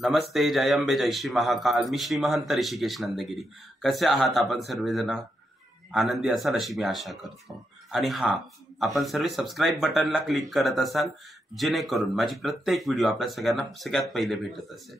नमस्ते, जय अंबे, जय श्री महाकाल. मी श्री महंत ऋषिकेश नंदगिरी. कसे आहात आपण सर्वजण? आनंदी असाल अशी मी आशा करतो. आणि आपण सर्व सबस्क्राईब बटनला क्लिक करत असाल जेणेकरून माझी प्रत्येक व्हिडिओ आपल्या सगळ्यांना सगळ्यात पहिले भेटत असेल.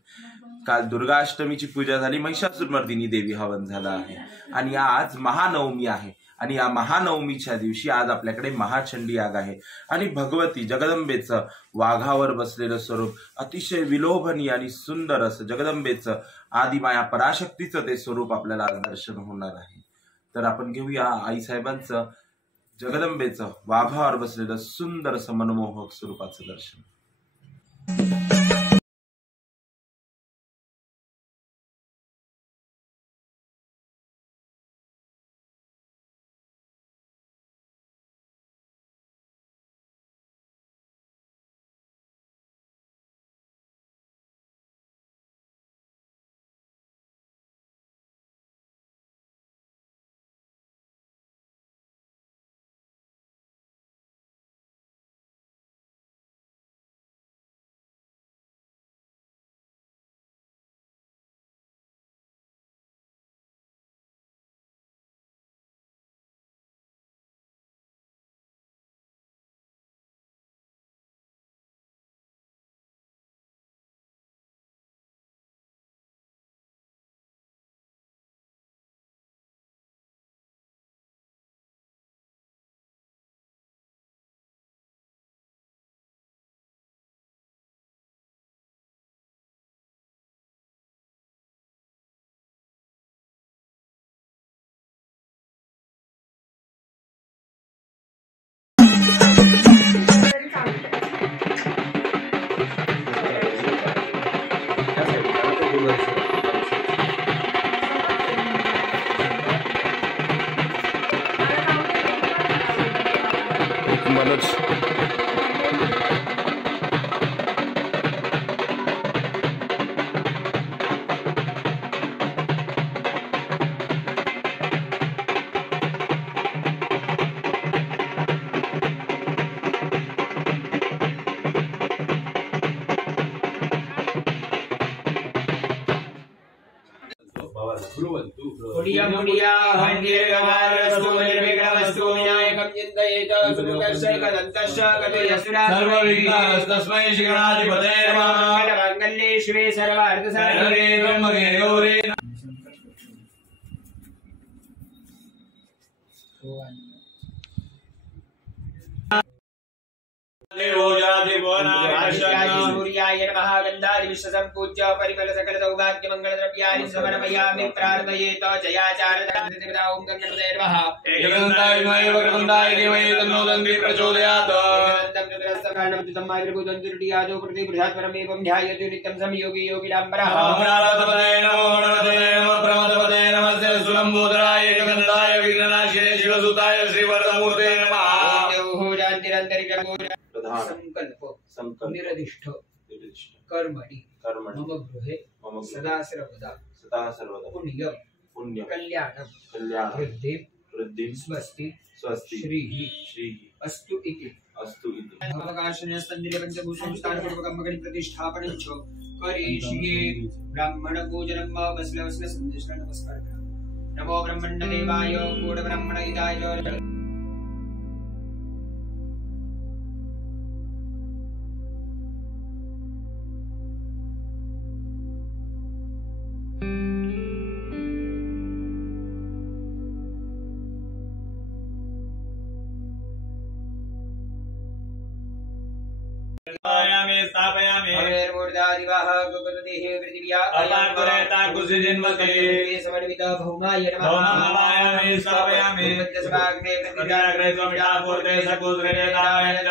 काल दुर्गा अष्टमीची पूजा झाली, महिषासुरमर्दिनी देवी हवन झालं आहे आणि आज महानवमी आहे. आणि या महानवमीच्या दिवशी आज आपल्याकडे महाचंडी याग आहे आणि भगवती जगदंबेचं वाघावर बसलेलं स्वरूप, अतिशय विलोभनीय आणि सुंदर असं जगदंबेचं आदिमाया पराशक्तीचं ते स्वरूप आपल्याला आज दर्शन होणार आहे. तर आपण घेऊया आईसाहेबांचं जगदंबेचं वाघावर बसलेलं सुंदर असं मनमोहक स्वरूपाचं दर्शन. सूर्याय नमः. गंधादि विश्वसंपूज्य परिमल सकल सौभाग्य मंगल द्रव्यानि समर्पयामि. प्रार्थयेत जयाचार्य ओम गणपतये नमः. एकदन्ताय विद्महे वक्रतुण्डाय धीमहि तन्नो दन्ति प्रचोदयात्. यादो प्रति बृहत् परमेवं ध्यायति नित्यं संयोगी योगिनाम्बरः. गणपतये नमो गणपतये नमः प्रमदपतये नमः सुलम्बोदराय एकदन्ताय विघ्ननाशिने शिवसुताय श्रीवरदमूर्ते नमः. संकल्प निरदिष्ट कर्मणि मम गृहे सदा सर्वदा पुण्यं कल्याणं वृद्धिं स्वस्ति श्रीः अस्तु इति. अवकाशनस्तन्दिरे पंचभूषणस्थानपूर्वकं मगणि प्रतिष्ठापनं च करिष्ये. ब्राह्मण पूजनं वा वस्ल संदेश नमस्कार. नमो ब्रह्मण्यदेवाय मूढ ब्राह्मणहिताय. स्थापयामि मूर्धादिवाह गुप्तदेः पृथिव्या अपाकुरेता कुसिजिन्वते समन्विता भौमाय नमः. भौमाय स्थापयामि तस्माग्ने प्रतिग्रहे स्वमिडापूर्ते सकुद्रेताय च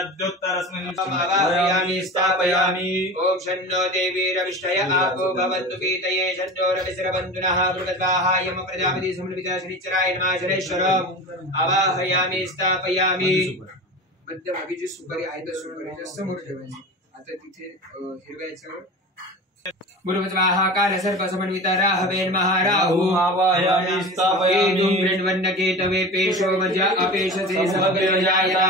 अद्युत्तरस्मिन् आवाहयामि स्थापयामि. ओम शन्नो देवी रविष्ठय आपो भवन्तु पीतये. शन्नो रविस्रबन्धुनः मृगस्वाहा. यम प्रजापति समन्विता शनिश्चराय नमः. शनेश्वरम् आवाहयामि स्थापयामि. मध्यभागी जी सुपारी आहे त्या सुपारीच्या समोर ठेवायची. आता तिथे हिरव्याचं गुरुवत्वाहा काल सर्प समन्वित राहवे नमः राहु आवाहयामि स्थापयामि मृण्वन्नकेतवे पेशो वज्र अपेशसे समग्रजायता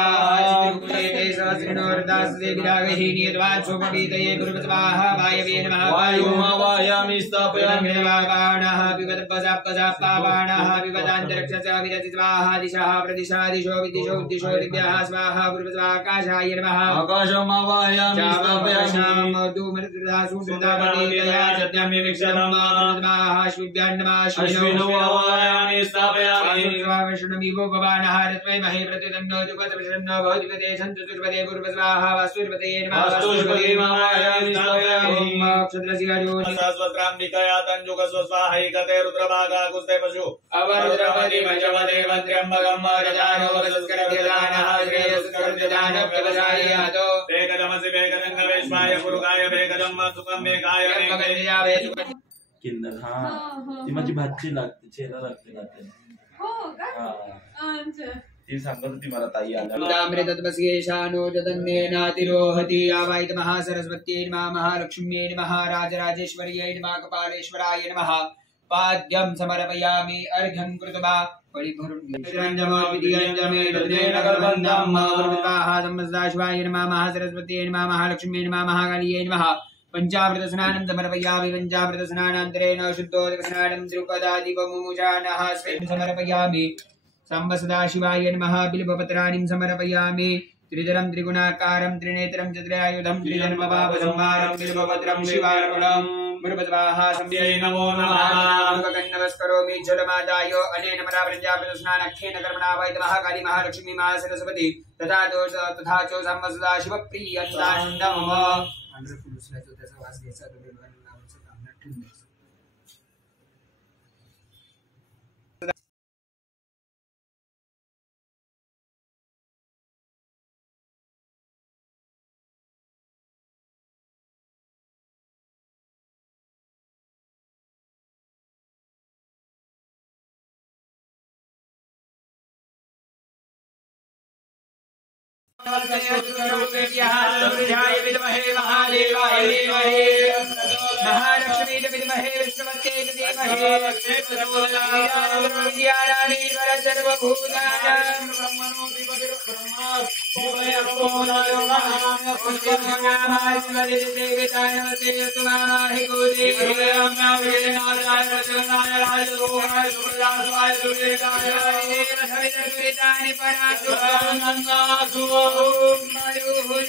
चित्रकुलेते सहस्रिणोर्दासे विरागहि नियतवाचोपवीतये गुरुवत्वाहा वायवे नमः वायुम् आवाहयामि स्थापयामि बाणाः विवदपजापजापाबाणाः विवदान्तरिक्षस्य विदतित्वाहा दिशः प्रदिशा दिशो विदिशो उद्दिशो दिव्याः स्वाहा गुरुवत्वाकाशाय नमः आकाशम् आवाहयामि स्थापयामि अश्विनो आवाहयामि स्थापयामि विष्णुमिवो भवानः रत्वै महे प्रतिदन्नो जुगतप्रसन्नो भवतिपते सन्तु तुर्पदे पूर्वस्वाहा वासुर्पते नमः वास्तुष्पतिम् आवाहयामि स्थापयामि क्षत्रसिगाजो सहस्राम्बिकया तञ्जुकस्वस्वाहैकते रुद्रभागा कुस्ते पशु अवरुद्रपति पंचमते मन्त्र्यम्बकम् रजानो वरसस्करव्यदानः श्रेयस्करव्यदानः व्यवसायातो वेगदमसि वेगदङ्गवेश्माय पुरुकाय वेगदम् सुखम् मेघाय किंद हा ती माझी भाची लागते चेहरा लागते लागते हो का हा अच्छा ती सांगत होती मला ताई आल्या अमृतत्वस्येषानो जदन्नेनातिरोहति आवाहित महासरस्वत्यै नमः महालक्ष्म्यै नमः राजराजेश्वर्यै नमः कपालेश्वराय नमः पाद्यं समर्पयामि अर्घ्यं कृत्वा शिवाय नमः महासरस्वत्यै नमः महालक्ष्म्यै नमः महाकाल्यै नमः पंचामृत स्नानं समर्पयामि पंचामृत स्नानान्तरेण शुद्धोदकस्नानं द्रुपदादिवमुमुचानः स्वेन समर्पयामि सांब सदाशिवाय नमः बिल्वपत्राणिं समर्पयामि त्रिजलं त्रिगुणाकारं त्रिनेत्रं चतुरायुधं त्रिजन्मपापसंहारं बिल्वपत्रं शिवार्पणं गुरुपद्वाहा संध्यै नमो नमः नमस्करोमि जलमादाय अनेन मरा प्रजापतिस्नानख्येन कर्मणा वैद महाकाली महालक्ष्मी महासरस्वती तथा च सांब सदाशिवप्रियन्तान्नमः फुल उचलायचं त्याचा वास घ्यायचा नावाचं कामना ठेवून द्यायचं विद्महे महादेवाय धीमहि महालक्ष्मी विद्महे विष्णुपत्यै धीमहि विद्यानानि सर्वभूतानां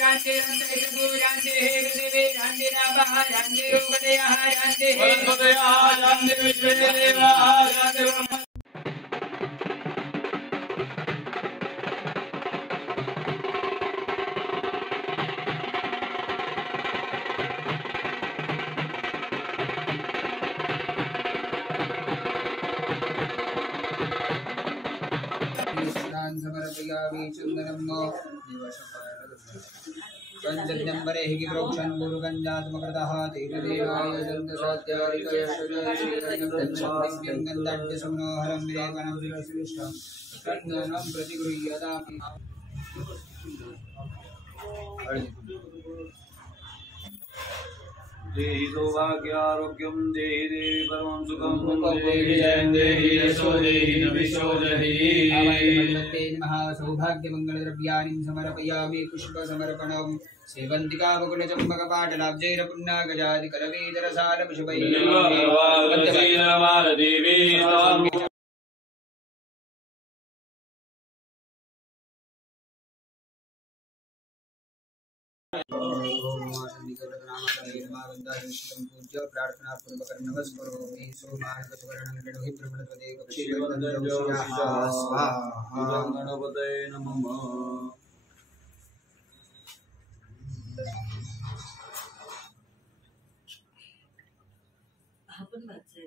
जानते जानते हे विदेवे जानते रामः जानते रूपदयः जानते हे जानते विश्वदेवः जानते समर्पयामि चन्दनं पंचजन्मरे हि प्रोक्षण गुरुगंजात्मकृतः देवदेवाय दन्तसाध्यारिकयशुजयश्रीगन्धं गन्धाढ्यसमनोहरं विरेपणं विश्लिष्टं कण्डनं प्रतिगृह्यतामि देहि सौभाग्यारोग्यं देहि देवी परमं सुखं देहि जयं देहि यशो देहि नमिषो देहि भगवते नमः सौभाग्यमङ्गलद्रव्याणि समर्पयामि पुष्पसमर्पणं सेवन्तिका बकुलचम्पकपाटलाब्जैरपुण्णागजादिकरवीधरसालपुष्पैः पूज्य प्रार्थना पूर्वक नमस्करोमि सोमार्गसुवर्णमण्डलोहि ब्रह्मणपदे गणपतये नमः आपण वाचाय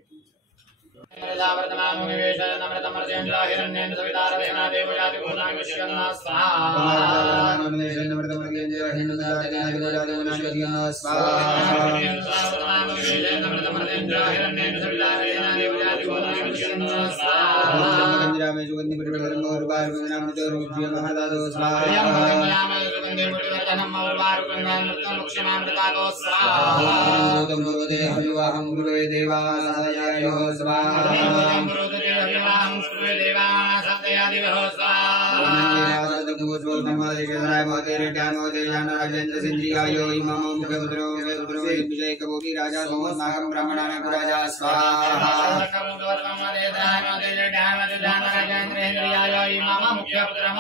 तुमचं वदनम अववारुकं मुक्षमामृतातो स्वाहा भूतं भवते हविवाहं गुरुवे देवासादयायो स्वाहा भूतं हविवाहं गुरुवे देवासादयादिवो स्वाहा नमोस्वोत्तमादिशराय मोते रेड्यानोते जानराजेन्द्र सिंद्रियायो इमामो मुखपुत्रो विजय कबोगी राजा सोमनागम ब्राह्मणानां राजा स्वाहा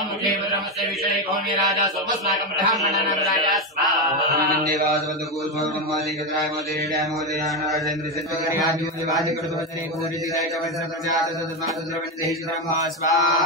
मुख्यपुत्रमस्य विषय कौन राजा सोमस्नागम ब्राह्मणानां राजा स्वाहा देवासवतो गोस्वामिमादिशराय मोते रेड्यानोते जानराजेन्द्र सिंद्रियायो वादिकृतवचने कुमरिदिराय कवचन प्रजात सदमासद्रवन्ते हिश्रमः स्वाहा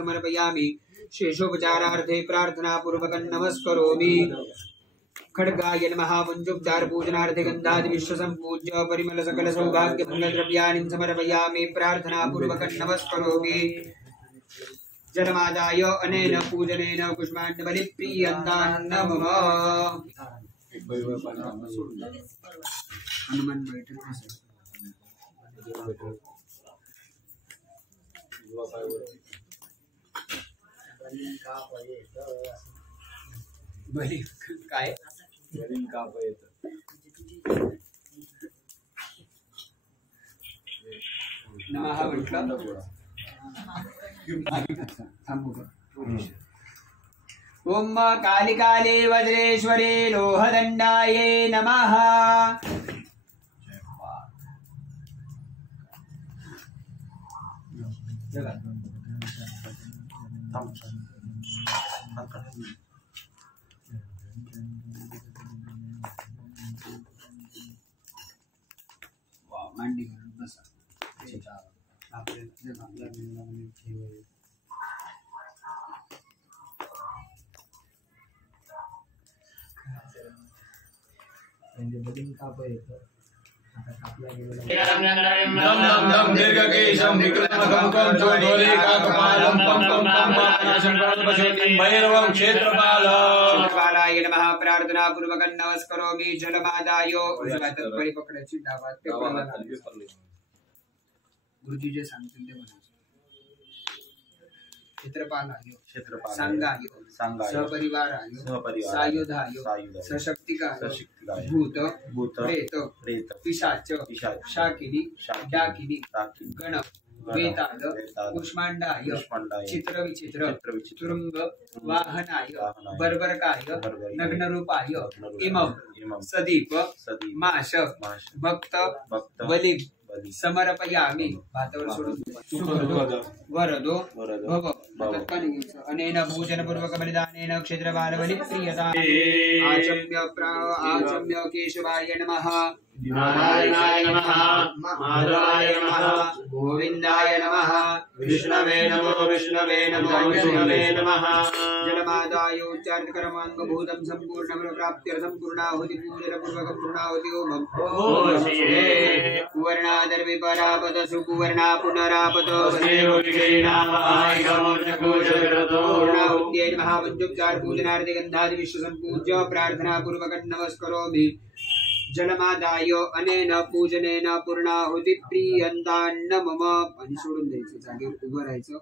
समर्पयामि शेषोपचारार्थे प्रार्थना पूर्वकं नमस्करोमि खड्गाय नमः मंजुब्दार पूजनार्थे गंधादि विश्व संपूज्य परिमल सकल सौभाग्य मंगल द्रव्याणि समर्पयामि प्रार्थना पूर्वकं नमस्करोमि जलमादाय अनेन पूजनेन पुष्पाण्य बलिप्रियन्तान् नमः हनुमान बली काय नमः म्हटलं ओम कालिकाले वज्रेश्वरे लोहदंडाये नमः मांडी घालून बसा क्षेत्रपालाय नमः प्रार्थना पूर्वकं नमस्करोमि जलमादायो बळी पकडायची डावात गुरुजी जे सांगतील ते म्हणायचे क्षेत्रपालायो सांगायो सहपरिवारायो सायुधायो सशक्तिकायो भूत प्रेत पिशाच शाकिनी डाकिनी गण वेताल कुष्मांडाय चित्रविचित्र तुरुंग वाहनाय बर्बरकाय नग्नरूपाय इमं सदीप माश भक्त बली समर्पयामि भातावर सोडून वरदो भव अनेन भोजनपूर्वक बलिदानेन क्षेत्रबालबलि प्रियता आचम्य केशवाय नमः नारायणाय नमः माधवाय नमः गोविंदाय नमः विष्णवे नमो विष्णवे नमः जलमादाय उच्चारणकर्माङ्गभूतं सम्पूर्णं प्राप्त्यर्थं पूर्णाहुति पूजनपूर्वकं पूर्णाहुति ओम कुवर्णादर्वि परापद सुकुवर्णा पुनरापद पूर्णाहुत्यै नमः पंचोपचार पूजनार्थे गन्धादि विश्वसम्पूज्य प्रार्थनापूर्वकं नमस्करोमि जलमादाय अनेन पूजनेन पूर्णाहुति प्रियंतान्न मम पाणी सोडून द्यायचं जागेवर उभं राहायचं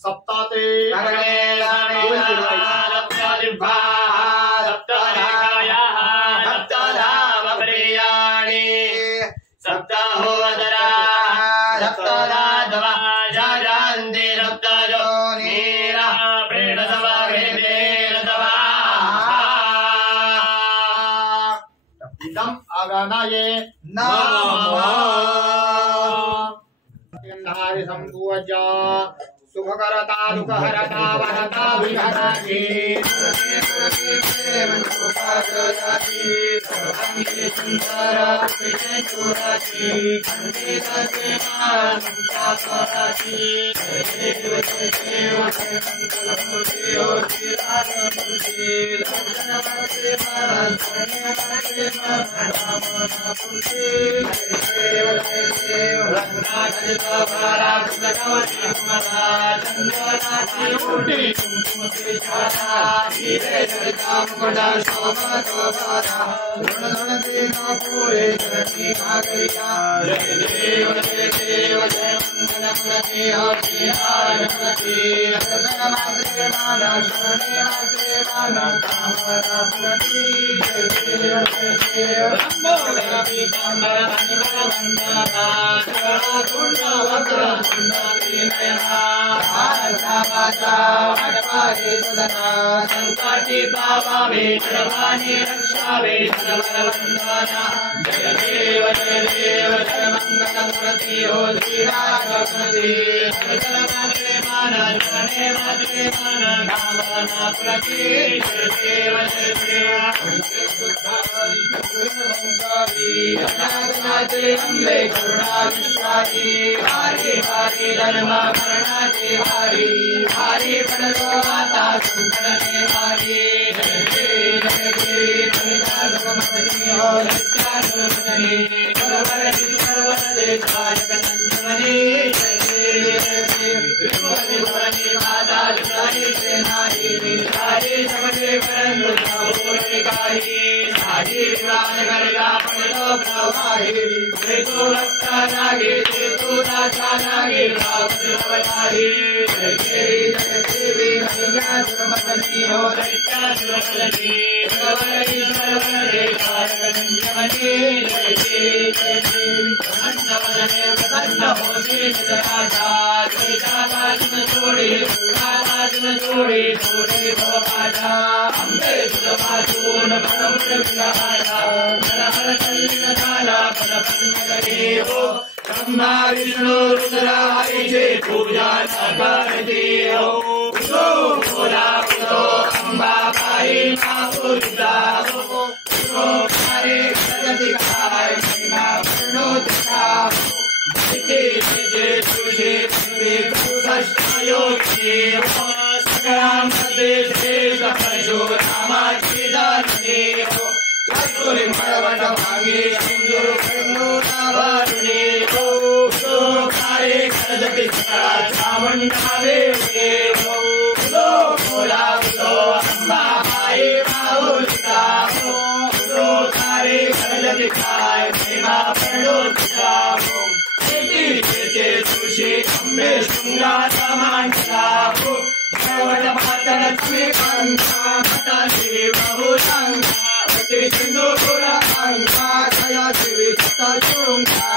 सप्ताते आगनाये नमः संपूज्य सुखकरता दुःखहरता वरता विहरति Jaya वाटपारे सदना संकटी पावावे सर्वाणि रक्षावे सर्वबंधना जय देव जय मंगलमूर्ति हो श्री राघवती सर्वमात्रे मान जने मात्रे मान धामना प्रति जय देव अनाथनाथे अम्बे करुणा विश्वासी हरि हरि धर्म मरणाचे हरि हरि पडलो माता संकटने हरि जय जय कविता सुमती हो नित्या सुमती सर्वर ईश्वर देशाय कंचमनी जय त्रिभुवनी माता जुदाई से नारी सारी सबके वरंदु पूरे कारी सारी विवाह करेगा पड़ो प्रवाही से तो रक्षा लागे से तो दाता लागे रावत अवतारी जय देवी कन्या सुमती हो नित्या सुमती सर्वर ईश्वर देशाय कंचमनी जय देवी प्रसन्न प्रसन्न होती निराशा जोड़ी जोड़ी भवाजा अम्बे सुवासून परमुर विलासा हर हर कल्याणा परपन्नदेवो ब्रह्मा विष्णु रुद्राय जे पूजा करते हो उदो भोला उदो अम्बा बाई मापुरुषा हो उदो हरे जगति काय महिमा प्रणोतिका जय जय तुझे योगी सकराम देशे सफजो रामाची दाने हो असुरी मरवट भागे सिंधु करो नावारुणे हो तो कारे खरद पिता चामुंडावे हो तो भोला तो अम्बा बाई माऊलिका हो तो कारे खरद पिता महिमा प्रणोतिका हो तुषे अम्बे शृंगाचा मांडला हो वट पातळ तुम्ही कांता मता शिवी बहुतांगा वटे सिंधू गोरा अंगा छया शिवी सता शृंगा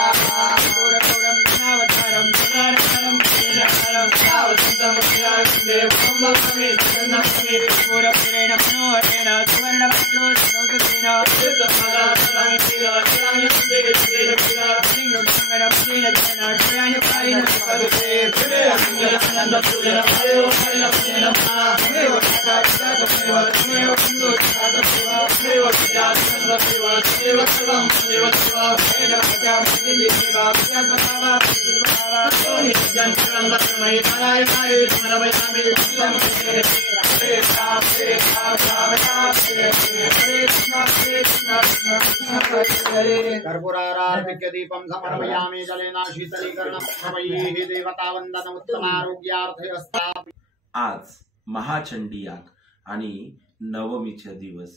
गोरम गुणावतारम गुणारम गुणारम सावसंतम श्रीरामदेव ब्रह्मकमे सन्नकमे गोरपुरेण मनोहरेण सुवर्ण पत्रो सनोदतेन सिद्धफला सदांगिरा श्रीरामदेव देवदेव लिंगमंगल पुरेण जन श्रीराम पारिण करुते प्रिय आनंद पूजन भयो हरिण पुरेण मा देव सदा सदा देव देव सिंधु सदा देव विद्या संग देव देव सर्वं देव देव वेद प्रजा मंदिर देवा विद्या प्रभावा प्रभावा सोनि जन सर्वं तस्मै नाराय नाराय समरवै नामे संगम हरे राम राम हरे कृष्ण हरे कर्पूरारार्पिक्य दीपं समर्पयामि जलेन शीतलीकरणं सर्वैः देवतावन्दनमुत्तमारोग्यार्थे अस्तापि। आज महाचंडी याग आणि नवमीचा दिवस,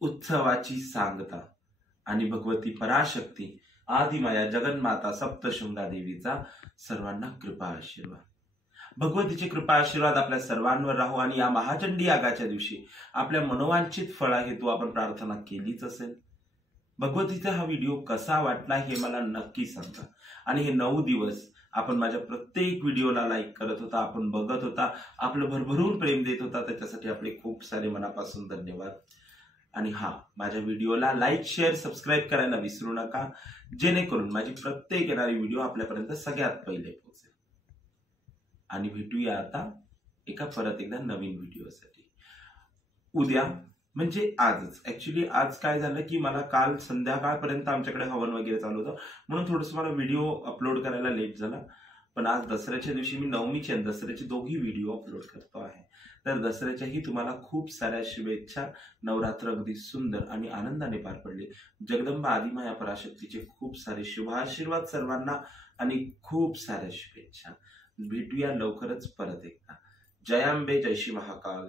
उत्सवाची सांगता आणि भगवती पराशक्ती आदिमाया जगन्माता सप्तशृंगा देवीचा सर्वांना कृपा आशीर्वाद। भगवतीची कृपा आशीर्वाद आपल्या सर्वांवर राहो आणि या महाचंडी यागाच्या दिवशी आपल्या मनोवांछित फळा हेतू आपण प्रार्थना केलीच असेल। भगवतीचा हा व्हिडिओ कसा वाटला हे मला नक्की सांगा आणि हे 9 दिवस आपण माझ्या प्रत्येक व्हिडिओला लाईक करत होता, आपण बघत होता, आपलं भरभरून प्रेम देत होता, त्याच्यासाठी आपले खूप सारे मनापासून धन्यवाद। आणि माझ्या व्हिडिओला लाईक शेअर सबस्क्राईब करायला विसरू नका, जेणेकरून माझी प्रत्येक येणारी व्हिडिओ आपल्यापर्यंत सगळ्यात पहिले पोहोचेल। आणि भेटूया आता परत एकदा नवीन व्हिडिओसाठी उद्या, म्हणजे आजच। ऍक्च्युली आज काय झालं की मला काल संध्याकाळपर्यंत आमच्याकडे हवन वगैरे चालू होतं, म्हणून थोडंसं मला व्हिडिओ अपलोड करायला लेट झाला। पण आज दसऱ्याच्या दिवशी मी नवमीचे आणि दसऱ्याचे दोघी व्हिडिओ अपलोड करतो आहे। तर दसऱ्याच्याही तुम्हाला खूप साऱ्या शुभेच्छा। नवरात्र अगदी सुंदर आणि आनंदाने पार पडले। जगदंबा आदिमाया पराशक्तीचे खूप सारे शुभ आशीर्वाद सर्वांना आणि खूप साऱ्या शुभेच्छा। भेटूया लवकरच परत एकदा। जय अंबे, जय श्री महाकाल।